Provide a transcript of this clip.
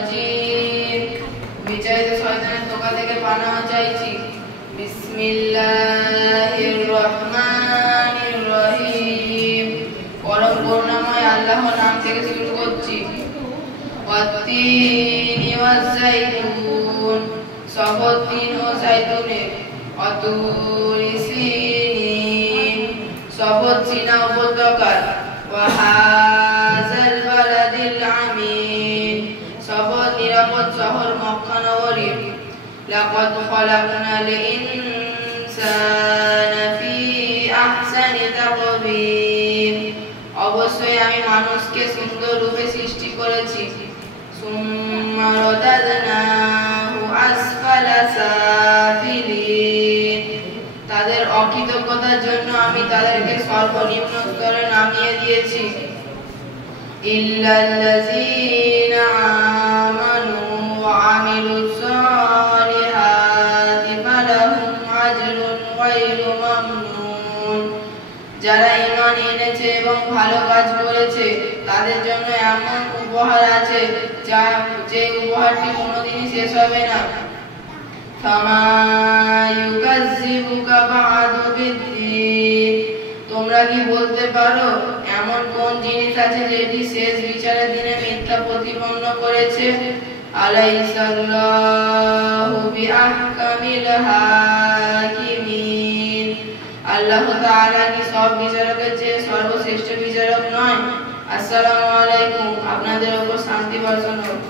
রাজিম বিচলিত শয়তানের ধোঁকা থেকে পানাহ চাইছি। বিসমিল্লাহির রহমানির রহিম পরম করুণাময় আল্লাহর নাম থেকে শুরু করছি। ওয়াত-তিনি ওয়াজ-জাইতুন শপথ তিন ও জাইতুনের। ওয়াত-তুরি সিনিন শপথ সিনা উপত্যকার। ওয়া হাযাল বালাদিল আমিন শপথ নিরাপদ শহর মক্কা নগরীর। লাকাদ খালাকনাল ইনসানা ফি আহসানি তাকওয়িম অবশ্যই আমি মানুষকে সুন্দর রূপে সৃষ্টি করেছি। সুম্মা রাদাদনাহু আসফালা সাফিলিন তাদের অকৃতজ্ঞতার জন্য আমি তাদেরকে সর্বনিম্ন স্তরে নামিয়ে দিয়েছি। ইল্লাল্লাযীনা আমানু ওয়া আমিলুস সালিহাতি ফালাহুম আজরুন গায়রু মামনুন যারা ঈমান এনেছে এবং ভালো কাজ করেছে তাদের জন্য এমন উপহার আছে যে উপহারটি কোনোদিনই শেষ হবে না। ফামা ইউকাযযিবুকা বা'দু বিদ্দীন তোমরা কি বলতে পারো এমন কোন জিনিস আছে যেটি শেষ বিচারের দিনে মিথ্যা প্রতিপন্ন করেছে? আলাইসাল্লাহু বিআহকামিল হাকিমিন আল্লাহ তাআলা কি সব বিচারকের চেয়ে সর্বশ্রেষ্ঠ বিচারক নয়? আসসালামু আলাইকুম আপনাদের উপর শান্তি বর্ষণ হোক।